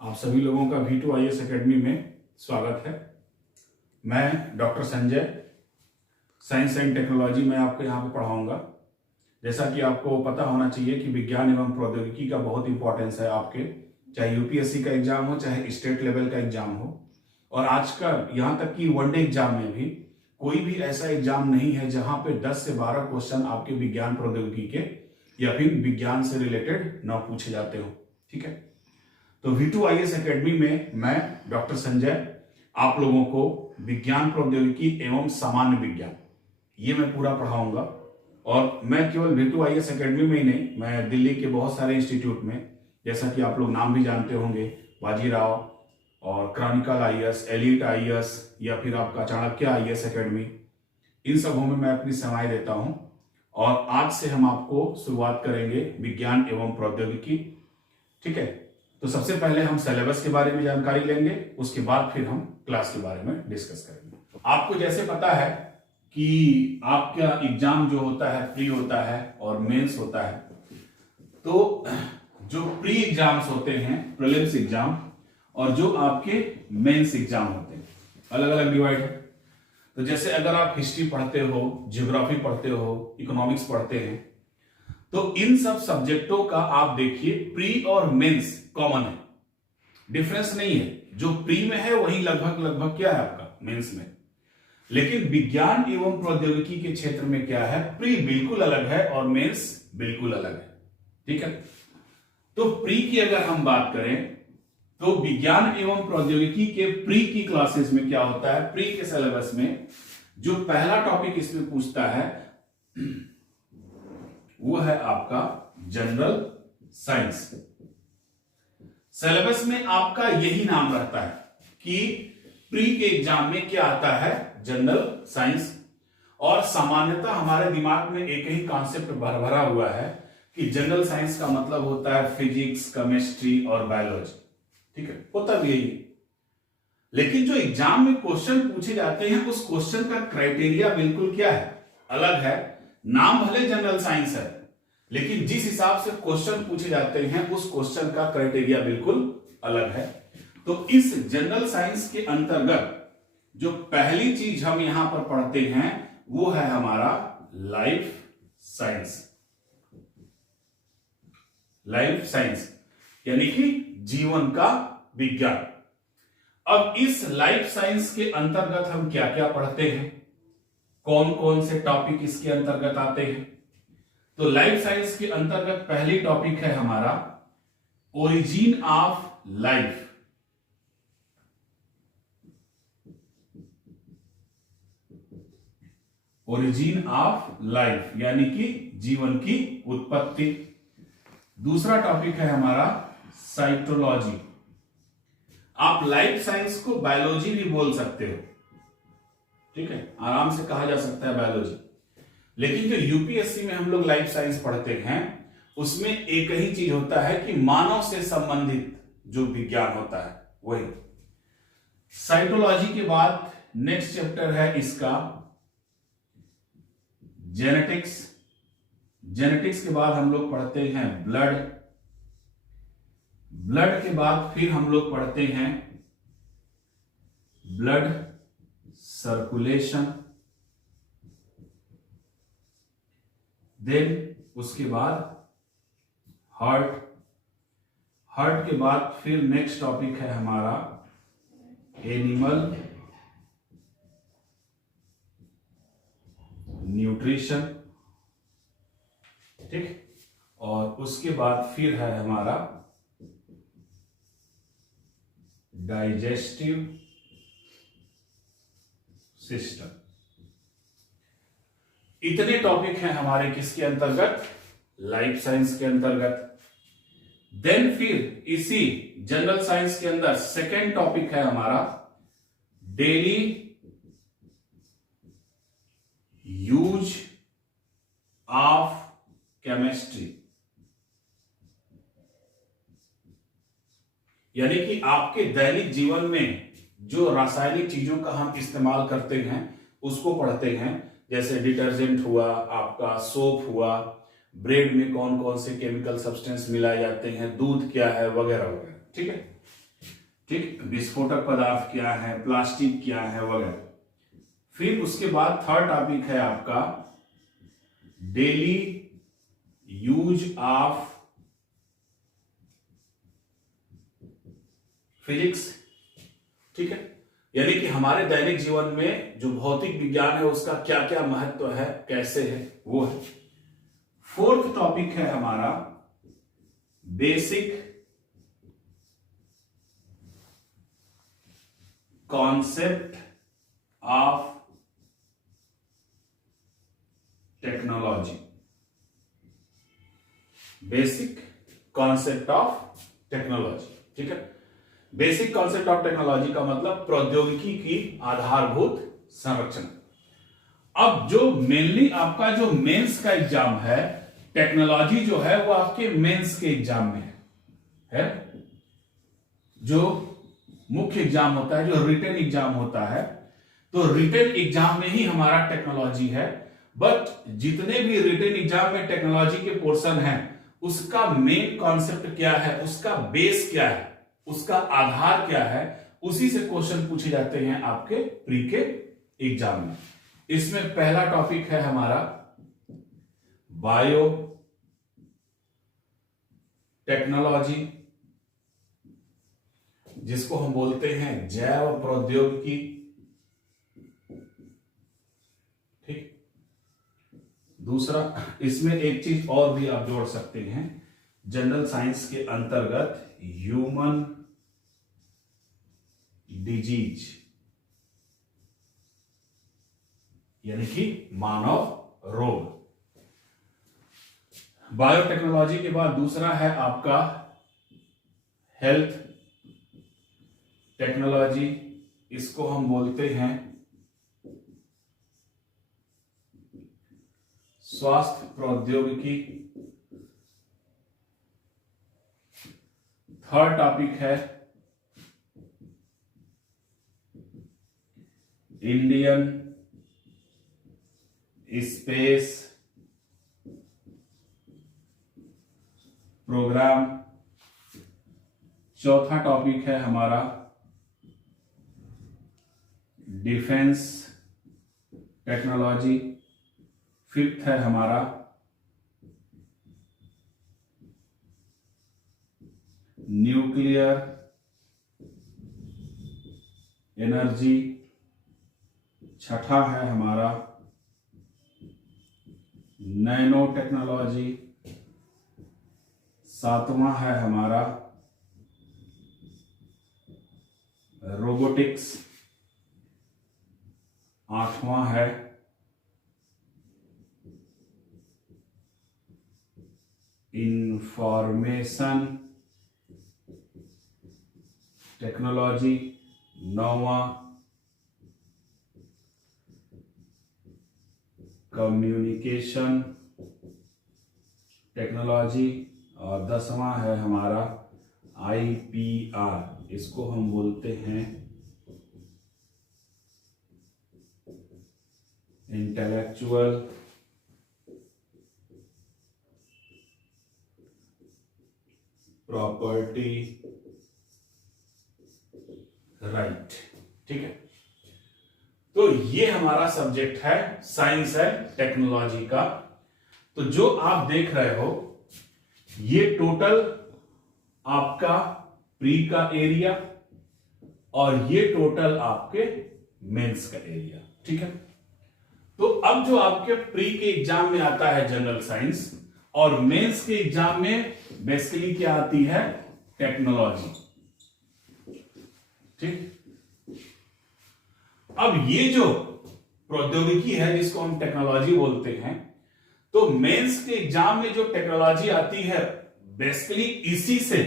आप सभी लोगों का V2IAS एकेडमी में स्वागत है। मैं doctor Sanjay, science and technology में आपको यहाँ पे पढ़ाऊंगा। जैसा कि आपको पता होना चाहिए कि विज्ञान एवं प्रौद्योगिकी का बहुत इंपॉर्टेंस है आपके, चाहे यूपीएससी का एग्जाम हो, चाहे स्टेट लेवल का एग्जाम हो। और आज का यहाँ तक कि वनडे एग्जाम में भी कोई भी ऐसा एग्जाम नहीं है जहाँ पे 10 से 12 क्वेश्चन आपके विज्ञान प्रौद्योगिकी के या फिर विज्ञान से रिलेटेड न पूछे जाते हो। ठीक है, तो V2IAS एकेडमी में मैं डॉक्टर संजय आप लोगों को विज्ञान प्रौद्योगिकी एवं सामान्य विज्ञान ये मैं पूरा पढ़ाऊंगा। और मैं केवल V2IAS एकेडमी में ही नहीं, मैं दिल्ली के बहुत सारे इंस्टीट्यूट में, जैसा कि आप लोग नाम भी जानते होंगे, बाजीराव और क्रॉनिकल IAS, एलीट IAS या फिर आपका चाणक्य IAS एकेडमी, इन सबों में मैं अपनी सेवाएं देता हूं। और आज से हम आपको शुरुआत करेंगे विज्ञान एवं प्रौद्योगिकी। ठीक है, तो सबसे पहले हम सिलेबस के बारे में जानकारी लेंगे, उसके बाद फिर हम क्लास के बारे में डिस्कस करेंगे। आपको जैसे पता है कि आपका एग्जाम जो होता है प्री होता है और मेंस होता है। तो जो प्री एग्जाम्स होते हैं, प्रीलिम्स एग्जाम, और जो आपके मेंस एग्जाम होते हैं, अलग अलग डिवाइड है। तो जैसे अगर आप हिस्ट्री पढ़ते हो, ज्योग्राफी पढ़ते हो, इकोनॉमिक्स पढ़ते हैं, तो इन सब सब्जेक्टों का आप देखिए प्री और मेंस कॉमन है, डिफरेंस नहीं है। जो प्री में है वही लगभग क्या है आपका मेंस में। लेकिन विज्ञान एवं प्रौद्योगिकी के क्षेत्र में क्या है, प्री बिल्कुल अलग है और मेंस बिल्कुल अलग है। ठीक है, तो प्री की अगर हम बात करें तो विज्ञान एवं प्रौद्योगिकी के प्री की क्लासेस में क्या होता है, प्री के सिलेबस में जो पहला टॉपिक इसमें पूछता है वो है आपका जनरल साइंस। सिलेबस में आपका यही नाम रहता है कि प्री के एग्जाम में क्या आता है, जनरल साइंस। और सामान्यतः हमारे दिमाग में एक ही कॉन्सेप्ट भरा हुआ है कि जनरल साइंस का मतलब होता है फिजिक्स, केमिस्ट्री और बायोलॉजी। ठीक है, होता भी यही। लेकिन जो एग्जाम में क्वेश्चन पूछे जाते हैं उस क्वेश्चन का क्राइटेरिया बिल्कुल क्या है, अलग है। नाम भले जनरल साइंस है, लेकिन जिस हिसाब से क्वेश्चन पूछे जाते हैं उस क्वेश्चन का क्राइटेरिया बिल्कुल अलग है। तो इस जनरल साइंस के अंतर्गत जो पहली चीज हम यहां पर पढ़ते हैं वो है हमारा लाइफ साइंस। लाइफ साइंस यानी कि जीवन का विज्ञान। अब इस लाइफ साइंस के अंतर्गत हम क्या क्या पढ़ते हैं, कौन कौन से टॉपिक इसके अंतर्गत आते हैं। तो लाइफ साइंस के अंतर्गत पहली टॉपिक है हमारा origin of life. Origin of life यानी कि जीवन की उत्पत्ति। दूसरा टॉपिक है हमारा साइटोलॉजी। आप लाइफ साइंस को बायोलॉजी भी बोल सकते हो, ठीक है, आराम से कहा जा सकता है बायोलॉजी। लेकिन जो यूपीएससी में हम लोग लाइफ साइंस पढ़ते हैं उसमें एक ही चीज होता है कि मानव से संबंधित जो विज्ञान होता है वही। साइटोलॉजी के बाद नेक्स्ट चैप्टर है इसका जेनेटिक्स। जेनेटिक्स के बाद हम लोग पढ़ते हैं ब्लड। ब्लड के बाद फिर हम लोग पढ़ते हैं ब्लड सर्कुलेशन। देन उसके बाद हार्ट। हार्ट के बाद फिर नेक्स्ट टॉपिक है हमारा एनिमल न्यूट्रिशन। ठीक, और उसके बाद फिर है हमारा डाइजेस्टिव सिस्टम। इतने टॉपिक हैं हमारे किसके अंतर्गत, लाइफ साइंस के अंतर्गत। देन फिर इसी जनरल साइंस के अंदर सेकेंड टॉपिक है हमारा डेली यूज ऑफ केमिस्ट्री। यानी कि आपके दैनिक जीवन में जो रासायनिक चीजों का हम इस्तेमाल करते हैं उसको पढ़ते हैं। जैसे डिटर्जेंट हुआ, आपका सोप हुआ, ब्रेड में कौन कौन से केमिकल सब्सटेंस मिलाए जाते हैं, दूध क्या है, वगैरह वगैरह। ठीक है, ठीक, विस्फोटक पदार्थ क्या है, प्लास्टिक क्या है वगैरह। फिर उसके बाद थर्ड टॉपिक है आपका डेली यूज ऑफ फिजिक्स। ठीक है, यानी कि हमारे दैनिक जीवन में जो भौतिक विज्ञान है उसका क्या क्या महत्व है, कैसे है, वो है। फोर्थ टॉपिक है हमारा basic concept of technology. Basic concept of technology. ठीक है, बेसिक कॉन्सेप्ट ऑफ टेक्नोलॉजी का मतलब प्रौद्योगिकी की आधारभूत संरचना। अब जो मेनली आपका जो मेंस का एग्जाम है, टेक्नोलॉजी जो है वो आपके मेंस के एग्जाम में है। जो मुख्य एग्जाम होता है, जो रिटन एग्जाम होता है, तो रिटन एग्जाम में ही हमारा टेक्नोलॉजी है। बट जितने भी रिटन एग्जाम में टेक्नोलॉजी के पोर्शन हैं, उसका मेन कॉन्सेप्ट क्या है, उसका बेस क्या है, उसका आधार क्या है, उसी से क्वेश्चन पूछे जाते हैं आपके प्री के एग्जाम में। इसमें पहला टॉपिक है हमारा बायो टेक्नोलॉजी, जिसको हम बोलते हैं जैव प्रौद्योगिकी। ठीक, दूसरा इसमें एक चीज और भी आप जोड़ सकते हैं, जनरल साइंस के अंतर्गत ह्यूमन डिजीज, यानी कि मानव रोग। बायोटेक्नोलॉजी के बाद दूसरा है आपका हेल्थ टेक्नोलॉजी, इसको हम बोलते हैं स्वास्थ्य प्रौद्योगिकी। थर्ड टॉपिक है इंडियन स्पेस प्रोग्राम। चौथा टॉपिक है हमारा डिफेंस टेक्नोलॉजी। फिफ्थ है हमारा न्यूक्लियर एनर्जी। छठा है हमारा नैनो टेक्नोलॉजी। सातवां है हमारा रोबोटिक्स। आठवां है इंफॉर्मेशन टेक्नोलॉजी। नौवां कम्युनिकेशन टेक्नोलॉजी। और 10वां है हमारा IPR, इसको हम बोलते हैं इंटेलेक्चुअल प्रॉपर्टी राइट। ठीक है, तो ये हमारा सब्जेक्ट है, साइंस है टेक्नोलॉजी का। तो जो आप देख रहे हो ये टोटल आपका प्री का एरिया और ये टोटल आपके मेंस का एरिया। ठीक है, तो अब जो आपके प्री के एग्जाम में आता है जनरल साइंस, और मेंस के एग्जाम में बेसिकली क्या आती है, टेक्नोलॉजी। ठीक, अब ये जो प्रौद्योगिकी है जिसको हम टेक्नोलॉजी बोलते हैं, तो मेंस के एग्जाम में जो टेक्नोलॉजी आती है बेसिकली इसी से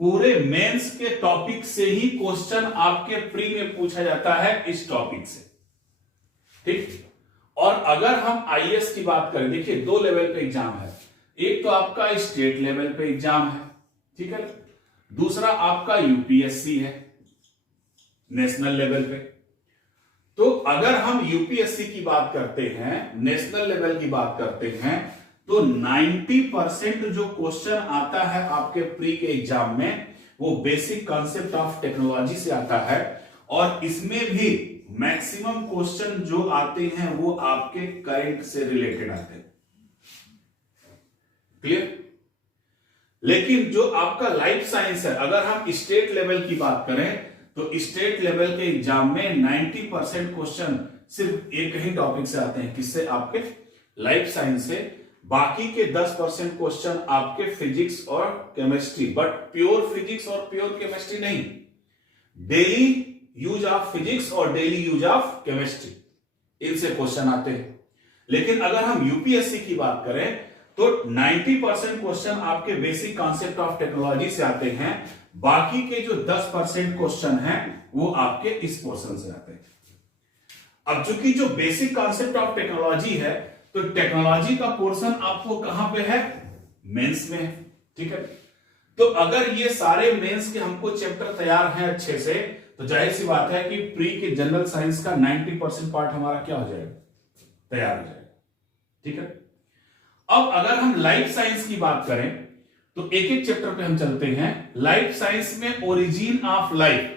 पूरे मेंस के टॉपिक से ही क्वेश्चन आपके प्री में पूछा जाता है, इस टॉपिक से। ठीक, और अगर हम आईएएस की बात करें, देखिए दो लेवल पे एग्जाम है, एक तो आपका स्टेट लेवल पे एग्जाम है, ठीक है, दूसरा आपका यूपीएससी है नेशनल लेवल पे। तो अगर हम यूपीएससी की बात करते हैं, नेशनल लेवल की बात करते हैं, तो 90% जो क्वेश्चन आता है आपके प्री के एग्जाम में वो बेसिक कॉन्सेप्ट ऑफ टेक्नोलॉजी से आता है, और इसमें भी मैक्सिमम क्वेश्चन जो आते हैं वो आपके करंट से रिलेटेड आते हैं। क्लियर? लेकिन जो आपका लाइफ साइंस है, अगर हम स्टेट लेवल की बात करें तो स्टेट लेवल के एग्जाम में 90% क्वेश्चन सिर्फ एक ही टॉपिक से आते हैं। किससे? आपके लाइफ साइंस से। बाकी के 10% क्वेश्चन आपके फिजिक्स और केमिस्ट्री, बट प्योर फिजिक्स और प्योर केमिस्ट्री नहीं, डेली यूज ऑफ फिजिक्स और डेली यूज ऑफ केमिस्ट्री, इनसे क्वेश्चन आते हैं। लेकिन अगर हम यूपीएससी की बात करें तो 90% क्वेश्चन आपके बेसिक कॉन्सेप्ट ऑफ टेक्नोलॉजी से आते हैं, बाकी के जो 10% क्वेश्चन हैं वो आपके इस पोर्शन से आते हैं। अब चूंकि जो बेसिक कॉन्सेप्ट ऑफ टेक्नोलॉजी है, तो टेक्नोलॉजी का पोर्शन आपको कहां पे है? मेंस में है। ठीक है, तो अगर ये सारे मेंस के हमको चैप्टर तैयार हैं अच्छे से, तो जाहिर सी बात है कि प्री के जनरल साइंस का 90% पार्ट हमारा क्या हो जाएगा? तैयार हो जाएगा। ठीक है, अब अगर हम लाइफ साइंस की बात करें तो एक एक चैप्टर पे हम चलते हैं। लाइफ साइंस में origin of life,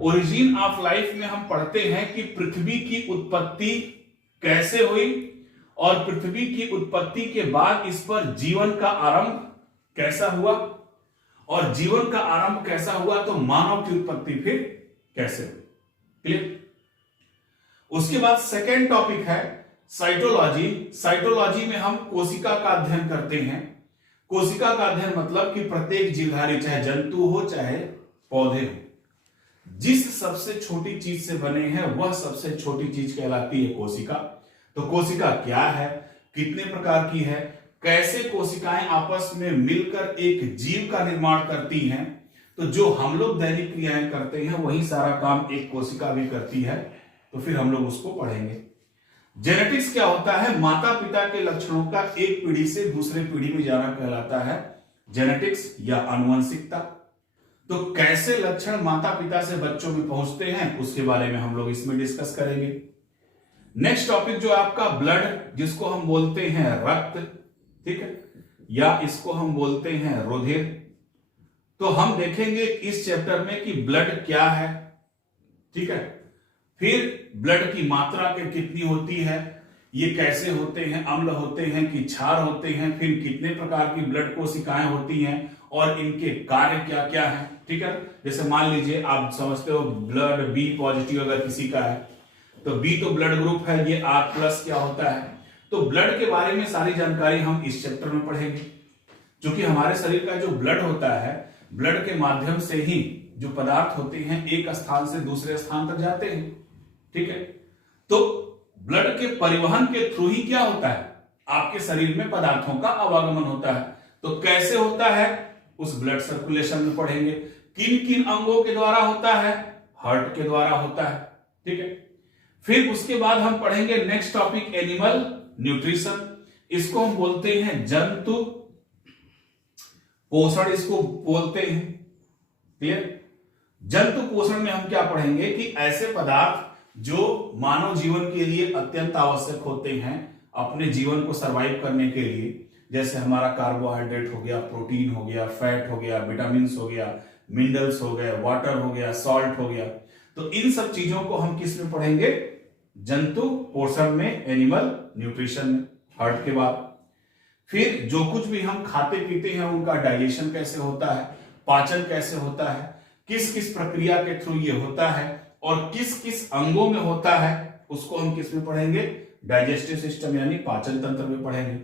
origin of life में हम पढ़ते हैं कि पृथ्वी की उत्पत्ति कैसे हुई, और पृथ्वी की उत्पत्ति के बाद इस पर जीवन का आरंभ कैसा हुआ, और जीवन का आरंभ कैसा हुआ तो मानव की उत्पत्ति फिर कैसे हुई। क्लियर? उसके बाद सेकेंड टॉपिक है साइटोलॉजी। साइटोलॉजी में हम कोशिका का अध्ययन करते हैं। कोशिका का अध्ययन मतलब कि प्रत्येक जीवधारी, चाहे जंतु हो चाहे पौधे हो, जिस सबसे छोटी चीज से बने हैं वह सबसे छोटी चीज कहलाती है कोशिका। तो कोशिका क्या है, कितने प्रकार की है, कैसे कोशिकाएं आपस में मिलकर एक जीव का निर्माण करती हैं, तो जो हम लोग दैनिक क्रियाएं करते हैं वही सारा काम एक कोशिका भी करती है, तो फिर हम लोग उसको पढ़ेंगे। जेनेटिक्स क्या होता है? माता पिता के लक्षणों का एक पीढ़ी से दूसरे पीढ़ी में जाना कहलाता है जेनेटिक्स या आनुवंशिकता। तो कैसे लक्षण माता पिता से बच्चों में पहुंचते हैं उसके बारे में हम लोग इसमें डिस्कस करेंगे। नेक्स्ट टॉपिक जो आपका ब्लड, जिसको हम बोलते हैं रक्त, ठीक है, या इसको हम बोलते हैं रुधिर। तो हम देखेंगे इस चैप्टर में कि ब्लड क्या है। ठीक है, फिर ब्लड की मात्रा के कितनी होती है, ये कैसे होते हैं, अम्ल होते हैं कि क्षार होते हैं, फिर कितने प्रकार की ब्लड कोशिकाएं होती हैं और इनके कार्य क्या क्या है। ठीक है, जैसे मान लीजिए आप समझते हो ब्लड बी पॉजिटिव अगर किसी का है तो बी तो ब्लड ग्रुप है, ये आर प्लस क्या होता है। तो ब्लड के बारे में सारी जानकारी हम इस चैप्टर में पढ़ेंगे। क्योंकि हमारे शरीर का जो ब्लड होता है, ब्लड के माध्यम से ही जो पदार्थ होते हैं एक स्थान से दूसरे स्थान तक जाते हैं। ठीक है, तो ब्लड के परिवहन के थ्रू ही क्या होता है, आपके शरीर में पदार्थों का आवागमन होता है। तो कैसे होता है उस ब्लड सर्कुलेशन में पढ़ेंगे। किन किन अंगों के द्वारा होता है? हार्ट के द्वारा होता है। ठीक है, फिर उसके बाद हम पढ़ेंगे नेक्स्ट टॉपिक एनिमल न्यूट्रिशन। इसको हम बोलते हैं जंतु पोषण, इसको बोलते हैं। क्लियर? जंतु पोषण में हम क्या पढ़ेंगे कि ऐसे पदार्थ जो मानव जीवन के लिए अत्यंत आवश्यक होते हैं अपने जीवन को सरवाइव करने के लिए, जैसे हमारा कार्बोहाइड्रेट हो गया, प्रोटीन हो गया, फैट हो गया, विटामिन हो गया, मिनरल्स हो गए, वाटर हो गया, सॉल्ट हो गया। तो इन सब चीजों को हम किस में पढ़ेंगे? जंतु पोषण में, एनिमल न्यूट्रिशन में। हार्ट के बाद फिर जो कुछ भी हम खाते पीते हैं उनका डाइजेशन कैसे होता है, पाचन कैसे होता है, किस किस प्रक्रिया के थ्रू ये होता है और किस किस अंगों में होता है, उसको हम किस में पढ़ेंगे? डाइजेस्टिव सिस्टम यानी पाचन तंत्र में पढ़ेंगे।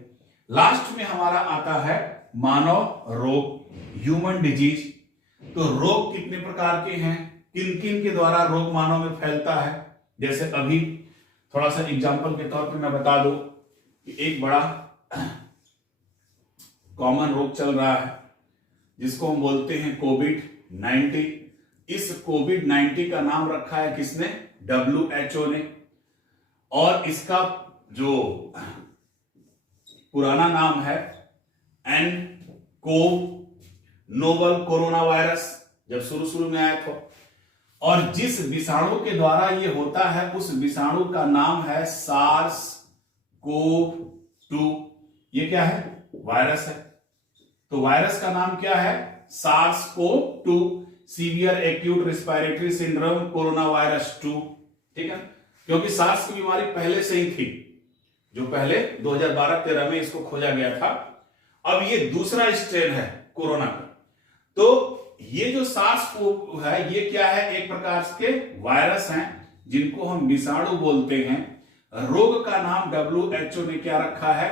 लास्ट में हमारा आता है मानव रोग, ह्यूमन डिजीज। तो रोग कितने प्रकार के हैं, किन किन के द्वारा रोग मानव में फैलता है। जैसे अभी थोड़ा सा एग्जांपल के तौर पे मैं बता दूं कि एक बड़ा कॉमन रोग चल रहा है जिसको हम बोलते हैं कोविड-19। इस कोविड-19 का नाम रखा है किसने? WHO ने। और इसका जो पुराना नाम है nCoV, नोवल कोरोना वायरस, जब शुरू में आया था। और जिस विषाणु के द्वारा ये होता है उस विषाणु का नाम है SARS-CoV-2। ये क्या है? वायरस है। तो वायरस का नाम क्या है? SARS-CoV-2, severe acute respiratory syndrome corona virus 2। ठीक है, क्योंकि सार्स की बीमारी पहले से ही थी, जो पहले 2012-13 में इसको खोजा गया था। अब ये दूसरा स्ट्रेन है कोरोना का। तो ये जो सार्स कोव है, ये क्या है? एक प्रकार के वायरस हैं जिनको हम विषाणु बोलते हैं। रोग का नाम WHO ने क्या रखा है?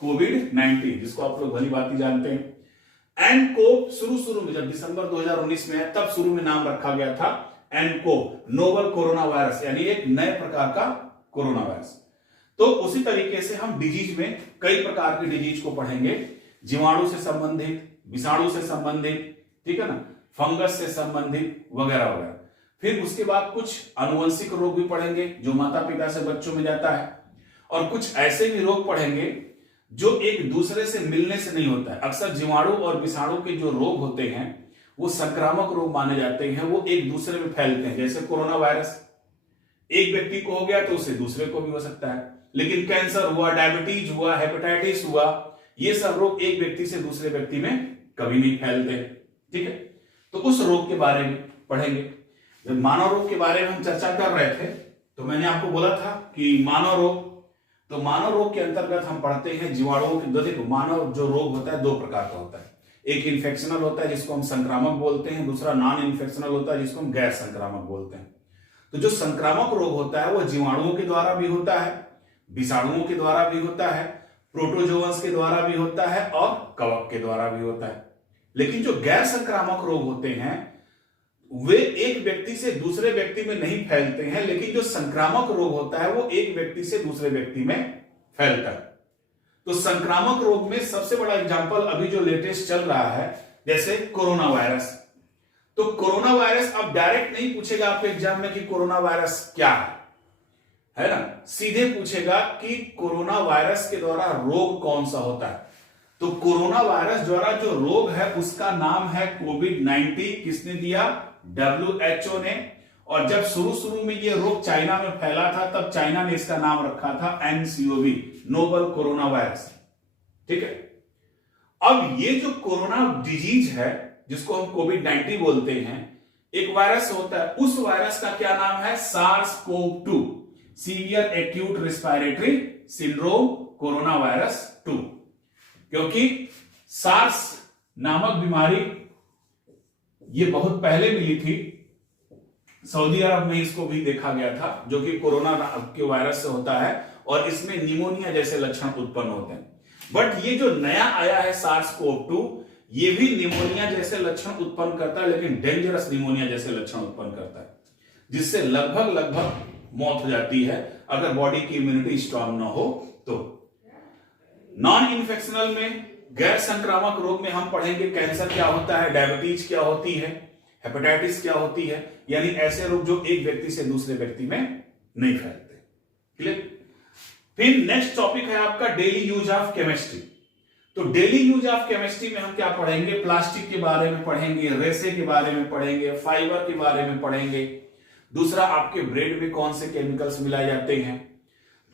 कोविड-19, जिसको आप लोग भली भांति जानते हैं। एनकोव शुरू में जब दिसंबर 2019 में है, तब शुरू में नाम रखा गया था एनकोव, नोवल कोरोना वायरस, यानी एक नए प्रकार का कोरोना वायरस। तो उसी तरीके से हम डिजीज में कई प्रकार की डिजीज को पढ़ेंगे, जीवाणु से संबंधित, विषाणु से संबंधित, ठीक है ना, फंगस से संबंधित वगैरह वगैरह। फिर उसके बाद कुछ आनुवंशिक रोग भी पढ़ेंगे जो माता पिता से बच्चों में जाता है, और कुछ ऐसे भी रोग पढ़ेंगे जो एक दूसरे से मिलने से नहीं होता है। अक्सर जीवाणु और विषाणु के जो रोग होते हैं वो संक्रामक रोग माने जाते हैं, वो एक दूसरे में फैलते हैं। जैसे कोरोना वायरस एक व्यक्ति को हो गया तो उससे दूसरे को भी हो सकता है, लेकिन कैंसर हुआ, डायबिटीज हुआ, हेपेटाइटिस हुआ, ये सब रोग एक व्यक्ति से दूसरे व्यक्ति में कभी नहीं फैलते। ठीक है, तो उस रोग के बारे में पढ़ेंगे। जब मानव रोग के बारे में हम चर्चा कर रहे थे तो मैंने आपको बोला था कि मानव रोग, तो मानव रोग के अंतर्गत हम पढ़ते हैं जीवाणुओं के। देखो, मानव जो रोग होता है दो प्रकार का होता है, एक इन्फेक्शनल होता है जिसको हम संक्रामक बोलते हैं, दूसरा नॉन इन्फेक्शनल होता है जिसको हम गैर संक्रामक बोलते हैं। तो जो संक्रामक रोग होता है वो जीवाणुओं के द्वारा भी होता है, विषाणुओं के द्वारा भी होता है, प्रोटोजोअन्स के द्वारा भी होता है और कवक के द्वारा भी होता है। लेकिन जो गैर संक्रामक रोग होते हैं वे एक व्यक्ति से दूसरे व्यक्ति में नहीं फैलते हैं, लेकिन जो संक्रामक रोग होता है वो एक व्यक्ति से दूसरे व्यक्ति में फैलता है। तो संक्रामक रोग में सबसे बड़ा एग्जांपल अभी जो लेटेस्ट चल रहा है, जैसे कोरोना वायरस। तो कोरोना वायरस अब डायरेक्ट नहीं पूछेगा आपके एग्जाम में कि कोरोना वायरस क्या है ना, सीधे पूछेगा कि कोरोना वायरस के द्वारा रोग कौन सा होता है। तो कोरोना वायरस द्वारा जो रोग है उसका नाम है कोविड-19। किसने दिया? WHO ने। और जब शुरू में ये रोग चाइना में फैला था तब चाइना ने इसका नाम रखा था NCOV, नोवल कोरोना वायरस। ठीक है, अब ये जो कोरोना डिजीज है जिसको हम कोविड-19 बोलते हैं, एक वायरस होता है, उस वायरस का क्या नाम है? SARS-CoV-2, severe acute respiratory syndrome corona virus 2। क्योंकि सार्स नामक बीमारी ये बहुत पहले मिली थी, सऊदी अरब में इसको भी देखा गया था, जो कि कोरोना के वायरस से होता है और इसमें निमोनिया जैसे लक्षण उत्पन्न होते हैं। बट ये जो नया आया है SARS-CoV-2, ये भी निमोनिया जैसे लक्षण उत्पन्न करता है, लेकिन डेंजरस निमोनिया जैसे लक्षण उत्पन्न करता है, जिससे लगभग मौत हो जाती है अगर बॉडी की इम्यूनिटी स्ट्रांग ना हो। तो नॉन इन्फेक्शनल में, गैर संक्रामक रोग में हम पढ़ेंगे कैंसर क्या होता है, डायबिटीज क्या होती है, हेपेटाइटिस क्या होती है, यानी ऐसे रोग जो एक व्यक्ति से दूसरे व्यक्ति में नहीं फैलते। क्लियर? फिर नेक्स्ट टॉपिक है आपका डेली यूज ऑफ केमिस्ट्री। तो डेली यूज ऑफ केमिस्ट्री में हम क्या पढ़ेंगे? प्लास्टिक के बारे में पढ़ेंगे, रेसे के बारे में पढ़ेंगे, फाइबर के बारे में पढ़ेंगे। दूसरा, आपके ब्रेड में कौन से केमिकल्स मिलाए जाते हैं,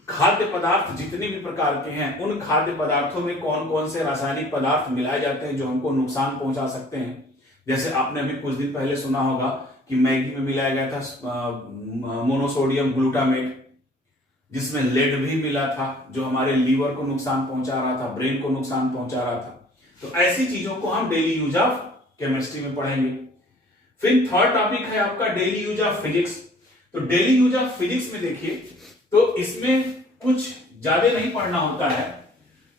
खाद्य पदार्थ जितने भी प्रकार के हैं उन खाद्य पदार्थों में कौन कौन से रासायनिक पदार्थ मिलाए जाते हैं जो हमको नुकसान पहुंचा सकते हैं। जैसे आपने अभी कुछ दिन पहले सुना होगा कि मैगी में मिलाया गया था मोनोसोडियम ग्लूटामेट, जिसमें लेड भी मिला था, जो हमारे लीवर को नुकसान पहुंचा रहा था, ब्रेन को नुकसान पहुंचा रहा था। तो ऐसी चीजों को हम डेली यूज ऑफ केमिस्ट्री में पढ़ेंगे। फिर थर्ड टॉपिक है आपका डेली यूज ऑफ फिजिक्स। तो डेली यूज ऑफ फिजिक्स में देखिए, तो इसमें कुछ ज्यादा नहीं पढ़ना होता है,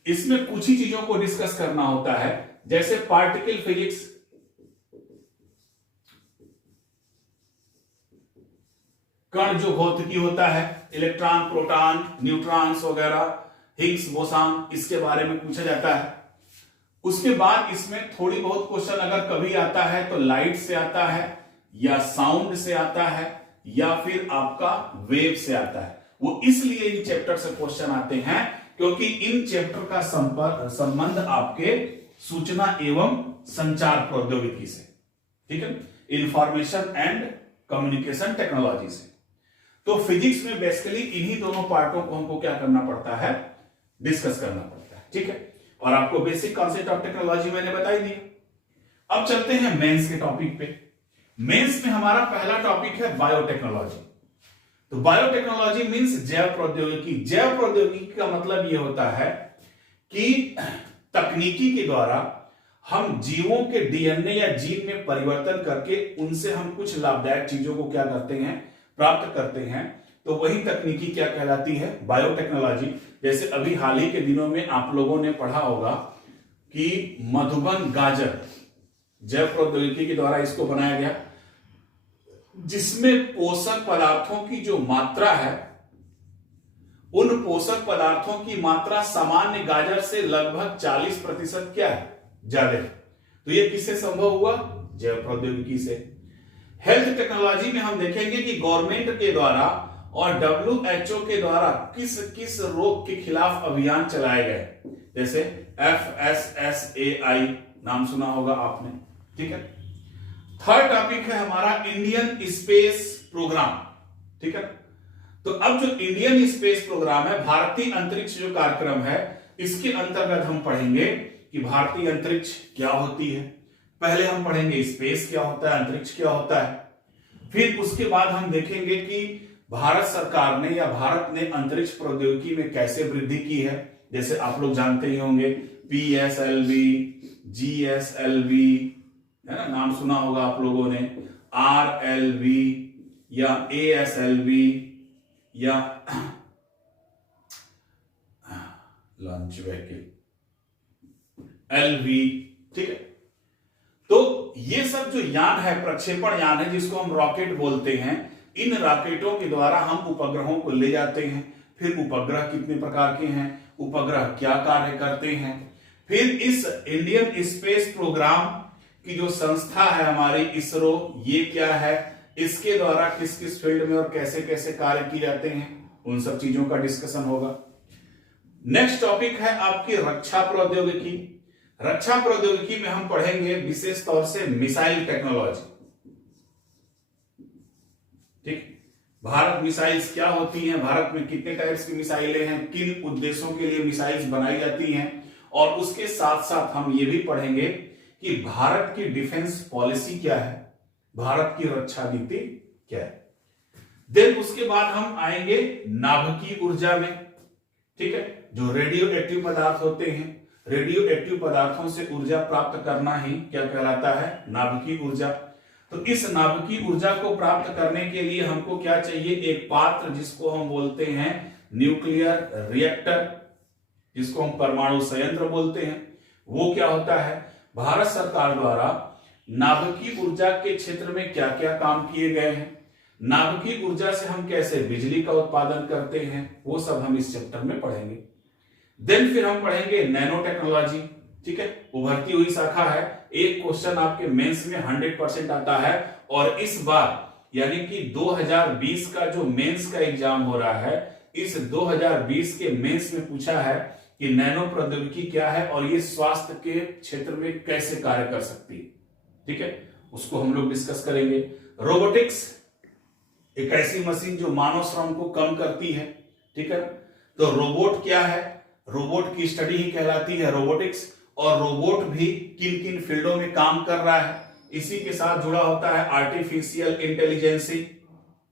इसमें कुछ ही चीजों को डिस्कस करना होता है, जैसे पार्टिकल फिजिक्स, कण जो भौतिकी होता है, इलेक्ट्रॉन, प्रोटॉन, न्यूट्रॉन्स वगैरह, हिग्स बोसान, इसके बारे में पूछा जाता है। उसके बाद इसमें थोड़ी बहुत क्वेश्चन अगर कभी आता है तो लाइट से आता है, या साउंड से आता है, या फिर आपका वेव से आता है। वो इसलिए इन चैप्टर से क्वेश्चन आते हैं क्योंकि इन चैप्टर का संबंध आपके सूचना एवं संचार प्रौद्योगिकी से, ठीक है, इंफॉर्मेशन एंड कम्युनिकेशन टेक्नोलॉजी से। तो फिजिक्स में बेसिकली इन्हीं दोनों पार्टों को हमको क्या करना पड़ता है? डिस्कस करना पड़ता है। ठीक है, और आपको बेसिक कॉन्सेप्ट ऑफ टेक्नोलॉजी मैंने बता ही दिया। अब चलते हैं मेंस के टॉपिक पे। मेंस में हमारा पहला टॉपिक है बायोटेक्नोलॉजी। तो बायोटेक्नोलॉजी मींस जैव प्रौद्योगिकी। जैव प्रौद्योगिकी का मतलब यह होता है कि तकनीकी के द्वारा हम जीवों के डीएनए या जीन में परिवर्तन करके उनसे हम कुछ लाभदायक चीजों को क्या करते हैं, प्राप्त करते हैं। तो वही तकनीकी क्या कहलाती है, बायोटेक्नोलॉजी। जैसे अभी हाल ही के दिनों में आप लोगों ने पढ़ा होगा कि मधुबन गाजर जैव प्रौद्योगिकी के द्वारा इसको बनाया गया, जिसमें पोषक पदार्थों की जो मात्रा है, उन पोषक पदार्थों की मात्रा सामान्य गाजर से लगभग 40% क्या है, ज्यादा। तो ये किससे संभव हुआ, जैव प्रौद्योगिकी से। हेल्थ टेक्नोलॉजी में हम देखेंगे कि गवर्नमेंट के द्वारा और WHO के द्वारा किस किस रोग के खिलाफ अभियान चलाए गए। जैसे FSSAI नाम सुना होगा आपने, ठीक है। थर्ड टॉपिक है हमारा इंडियन स्पेस प्रोग्राम, ठीक है। तो अब जो इंडियन स्पेस प्रोग्राम है, भारतीय अंतरिक्ष जो कार्यक्रम है, इसके अंतर्गत हम पढ़ेंगे कि भारतीय अंतरिक्ष क्या होती है। पहले हम पढ़ेंगे स्पेस क्या होता है, अंतरिक्ष क्या होता है। फिर उसके बाद हम देखेंगे कि भारत सरकार ने या भारत ने अंतरिक्ष प्रौद्योगिकी में कैसे वृद्धि की है। जैसे आप लोग जानते ही होंगे PSLV, GSLV, है ना, नाम सुना होगा आप लोगों ने, RLV या ASLV या लॉन्च व्हीकल LV, ठीक है। तो ये सब जो यान है, प्रक्षेपण यान है, जिसको हम रॉकेट बोलते हैं, इन रॉकेटों के द्वारा हम उपग्रहों को ले जाते हैं। फिर उपग्रह कितने प्रकार के हैं, उपग्रह क्या कार्य करते हैं। फिर इस इंडियन स्पेस प्रोग्राम की जो संस्था है हमारी इसरो, ये क्या है, इसके द्वारा किस किस फील्ड में और कैसे कैसे कार्य किए जाते हैं, उन सब चीजों का डिस्कशन होगा। नेक्स्ट टॉपिक है आपकी रक्षा प्रौद्योगिकी। रक्षा प्रौद्योगिकी में हम पढ़ेंगे विशेष तौर से मिसाइल टेक्नोलॉजी, ठीक। भारत मिसाइल्स क्या होती हैं, भारत में कितने टाइप्स की मिसाइलें हैं, किन उद्देश्यों के लिए मिसाइल्स बनाई जाती हैं, और उसके साथ साथ हम ये भी पढ़ेंगे कि भारत की डिफेंस पॉलिसी क्या है, भारत की रक्षा नीति क्या है। देन उसके बाद हम आएंगे नाभिकीय ऊर्जा में, ठीक है। जो रेडियो एक्टिव पदार्थ होते हैं, रेडियो एक्टिव पदार्थों से ऊर्जा प्राप्त करना ही क्या कहलाता है, नाभिकीय ऊर्जा। तो इस नाभिकीय ऊर्जा को प्राप्त करने के लिए हमको क्या चाहिए, एक पात्र, जिसको हम बोलते हैं न्यूक्लियर रिएक्टर, जिसको हम परमाणु संयंत्र बोलते हैं। वो क्या होता है, भारत सरकार द्वारा नाभिकीय ऊर्जा के क्षेत्र में क्या क्या काम किए गए हैं, नाभिकीय ऊर्जा से हम कैसे बिजली का उत्पादन करते हैं, वो सब हम इस चैप्टर में पढ़ेंगे। देन फिर हम पढ़ेंगे नैनो टेक्नोलॉजी, ठीक है। उभरती हुई शाखा है, एक क्वेश्चन आपके मेंस में 100% आता है, और इस बार यानी कि 2020 का जो मेंस का एग्जाम हो रहा है, इस 2020 के मेंस में पूछा है कि नैनो प्रौद्योगिकी क्या है और ये स्वास्थ्य के क्षेत्र में कैसे कार्य कर सकती है, ठीक है। उसको हम लोग डिस्कस करेंगे। रोबोटिक्स, एक ऐसी मशीन जो मानव श्रम को कम करती है, ठीक है। तो रोबोट क्या है, रोबोट की स्टडी ही कहलाती है रोबोटिक्स। और रोबोट भी किन किन फील्डों में काम कर रहा है, इसी के साथ जुड़ा होता है आर्टिफिशियल इंटेलिजेंसी,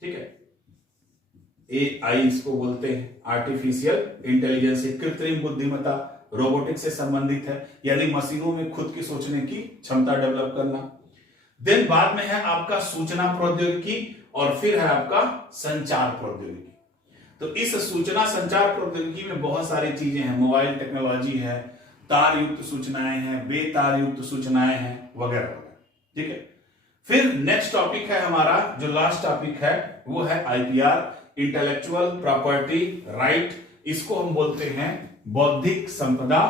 ठीक है। AI इसको बोलते हैं, आर्टिफिशियल इंटेलिजेंसी, कृत्रिम बुद्धिमत्ता रोबोटिक्स से संबंधित है, यानी मशीनों में खुद की सोचने की क्षमता डेवलप करना। देन बाद में है आपका सूचना प्रौद्योगिकी, और फिर है आपका संचार प्रौद्योगिकी। तो इस सूचना संचार प्रौद्योगिकी में बहुत सारी चीजें हैं, मोबाइल टेक्नोलॉजी है, तार युक्त सूचनाएं हैं, बेतार युक्त सूचनाएं हैं, वगैरह वगैरह, ठीक है। फिर नेक्स्ट टॉपिक है हमारा, जो लास्ट टॉपिक है, वो है IPR, इंटेलेक्चुअल प्रॉपर्टी राइट। इसको हम बोलते हैं बौद्धिक संपदा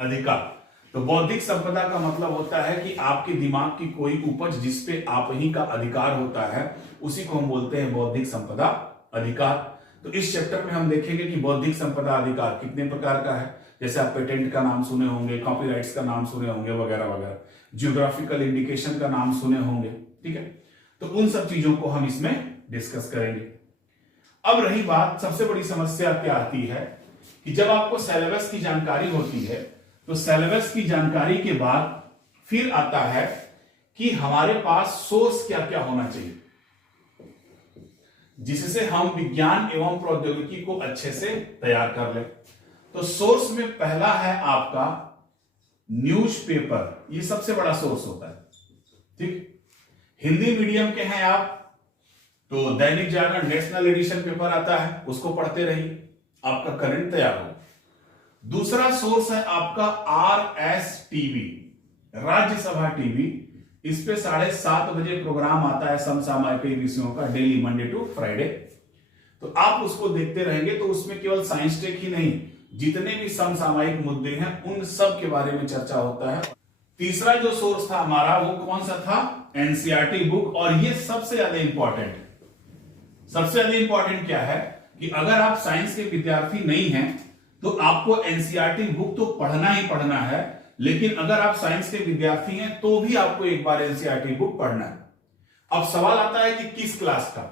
अधिकार। तो बौद्धिक संपदा का मतलब होता है कि आपके दिमाग की कोई उपज जिसपे आप ही का अधिकार होता है, उसी को हम बोलते हैं बौद्धिक संपदा अधिकार। तो इस चैप्टर में हम देखेंगे कि बौद्धिक संपदा अधिकार कितने प्रकार का है। जैसे आप पेटेंट का नाम सुने होंगे, कॉपीराइट्स का नाम सुने होंगे, वगैरह वगैरह, जियोग्राफिकल इंडिकेशन का नाम सुने होंगे, ठीक है। तो उन सब चीजों को हम इसमें डिस्कस करेंगे। अब रही बात, सबसे बड़ी समस्या क्या आती है कि जब आपको सिलेबस की जानकारी होती है तो सिलेबस की जानकारी के बाद फिर आता है कि हमारे पास सोर्स क्या क्या होना चाहिए जिससे हम विज्ञान एवं प्रौद्योगिकी को अच्छे से तैयार कर ले। तो सोर्स में पहला है आपका न्यूज़पेपर, ये सबसे बड़ा सोर्स होता है। ठीक, हिंदी मीडियम के हैं आप तो Dainik Jagran national addition paper आता है, उसको पढ़ते रहिए, आपका करंट तैयार हो। दूसरा सोर्स है आपका RS टीवी, राज्यसभा टीवी। इस पे 7:30 बजे प्रोग्राम आता है समसामयिक विषयों का, डेली मंडे टू फ्राइडे। तो आप उसको देखते रहेंगे तो उसमें केवल साइंस टेक ही नहीं, जितने भी समसामयिक मुद्दे हैं उन सब के बारे में चर्चा होता है। तीसरा जो सोर्स था हमारा वो कौन सा था? NCERT book. और ये सबसे ज्यादा इंपॉर्टेंट है। सबसे ज्यादा इंपॉर्टेंट क्या है कि अगर आप साइंस के विद्यार्थी नहीं हैं तो आपको एनसीईआरटी बुक तो पढ़ना ही पढ़ना है, लेकिन अगर आप साइंस के विद्यार्थी हैं तो भी आपको एक बार एनसीईआरटी बुक पढ़ना है। अब सवाल आता है कि किस क्लास का?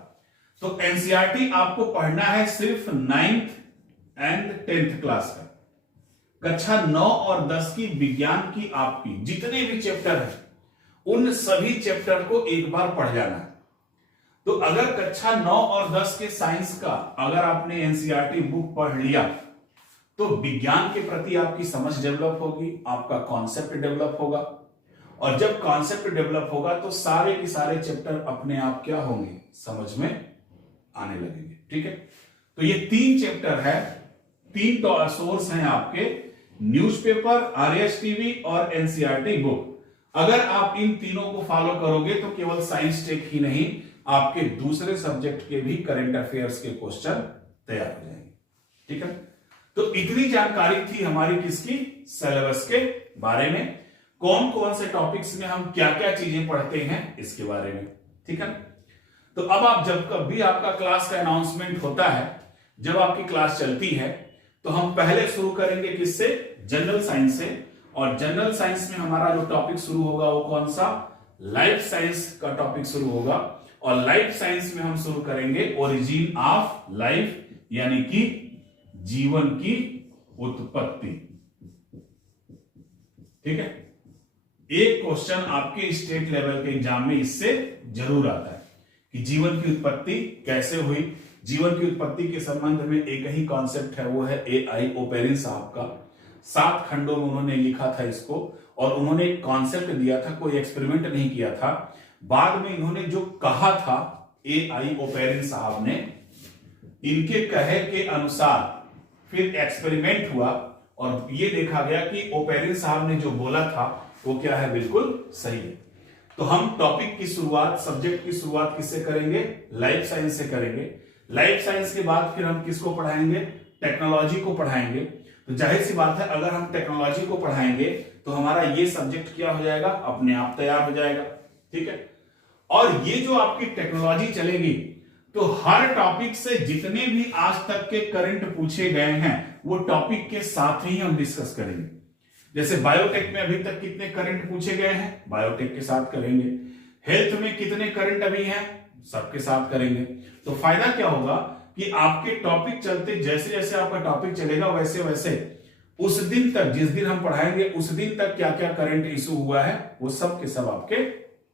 तो एनसीईआरटी आपको पढ़ना है सिर्फ 9th एंड 10th क्लास का। कक्षा 9 और 10 की विज्ञान की आपकी जितने भी चैप्टर हैं उन सभी चैप्टर को एक बार पढ़ जाना है। तो अगर कक्षा 9 और 10 के साइंस का अगर आपने एनसीईआरटी बुक पढ़ लिया तो विज्ञान के प्रति आपकी समझ डेवलप होगी, आपका कॉन्सेप्ट डेवलप होगा, और जब कॉन्सेप्ट डेवलप होगा तो सारे के सारे चैप्टर अपने आप क्या होंगे? समझ में आने लगेंगे। ठीक है, तो ये 3 चैप्टर है, 3 सोर्स हैं आपके, न्यूज़पेपर, RS टीवी और एनसीईआरटी बुक। अगर आप इन तीनों को फॉलो करोगे तो केवल साइंस टेक ही नहीं, आपके दूसरे सब्जेक्ट के भी करंट अफेयर्स के क्वेश्चन तैयार हो जाएंगे। ठीक है, तो इतनी जानकारी थी हमारी किसकी? सिलेबस के बारे में, कौन कौन से टॉपिक्स में हम क्या क्या चीजें पढ़ते हैं इसके बारे में। ठीक है, तो अब आप जब कभी आपका क्लास का अनाउंसमेंट होता है, जब आपकी क्लास चलती है, तो हम पहले शुरू करेंगे किससे? जनरल साइंस से। और जनरल साइंस में हमारा जो टॉपिक शुरू होगा वो कौन सा? लाइफ साइंस का टॉपिक शुरू होगा। और लाइफ साइंस में हम शुरू करेंगे ओरिजिन ऑफ लाइफ, यानी कि जीवन की उत्पत्ति। ठीक है, एक क्वेश्चन आपके स्टेट लेवल के एग्जाम में इससे जरूर आता है कि जीवन की उत्पत्ति कैसे हुई। जीवन की उत्पत्ति के संबंध में एक ही कॉन्सेप्ट है, वो है AI ओपेरिन साहब का। 7 खंडों में उन्होंने लिखा था इसको, और उन्होंने एक कॉन्सेप्ट दिया था, कोई एक्सपेरिमेंट नहीं किया था। बाद में इन्होंने जो कहा था AI ओपेरिन साहब ने, इनके कहे के अनुसार फिर एक्सपेरिमेंट हुआ और ये देखा गया कि ओपेरिन साहब ने जो बोला था वो क्या है? बिल्कुल सही है। तो हम टॉपिक की शुरुआत, सब्जेक्ट की शुरुआत किससे करेंगे? लाइफ साइंस से करेंगे। लाइफ साइंस के बाद फिर हम किसको पढ़ाएंगे? टेक्नोलॉजी को पढ़ाएंगे। तो जाहिर सी बात है, अगर हम टेक्नोलॉजी को पढ़ाएंगे तो हमारा ये सब्जेक्ट क्या हो जाएगा? अपने आप तैयार हो जाएगा। ठीक है, और ये जो आपकी टेक्नोलॉजी चलेगी तो हर टॉपिक से जितने भी आज तक के करंट पूछे गए हैं वो टॉपिक के साथ ही हम डिस्कस करेंगे। जैसे बायोटेक में अभी तक कितने करंट पूछे गए हैं? बायोटेक के साथ करेंगे। हेल्थ में कितने करंट अभी हैं? सबके साथ करेंगे। तो फायदा क्या होगा कि आपके टॉपिक चलते, जैसे जैसे आपका टॉपिक चलेगा वैसे वैसे उस दिन तक, जिस दिन हम पढ़ाएंगे उस दिन तक क्या क्या करंट इशू हुआ है वो सब के सब आपके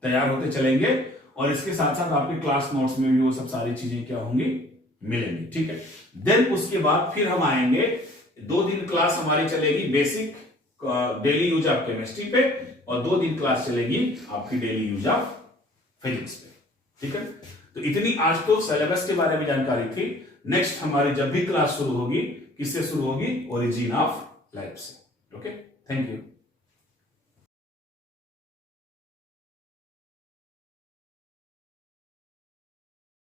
तैयार होते चलेंगे। और इसके साथ साथ आपके क्लास नोट्स में भी वो सब सारी चीजें क्या होंगी? मिलेंगी। ठीक है, देन उसके बाद फिर हम आएंगे, 2 दिन क्लास हमारी चलेगी basic daily use of chemistry पे, और 2 दिन क्लास चलेगी आपकी डेली यूज ऑफ फिजिक्स पे। ठीक है, तो इतनी आज तो सिलेबस के बारे में जानकारी थी। नेक्स्ट हमारी जब भी क्लास शुरू होगी, किससे शुरू होगी? ओरिजिन ऑफ लाइफ से। Okay, thank you.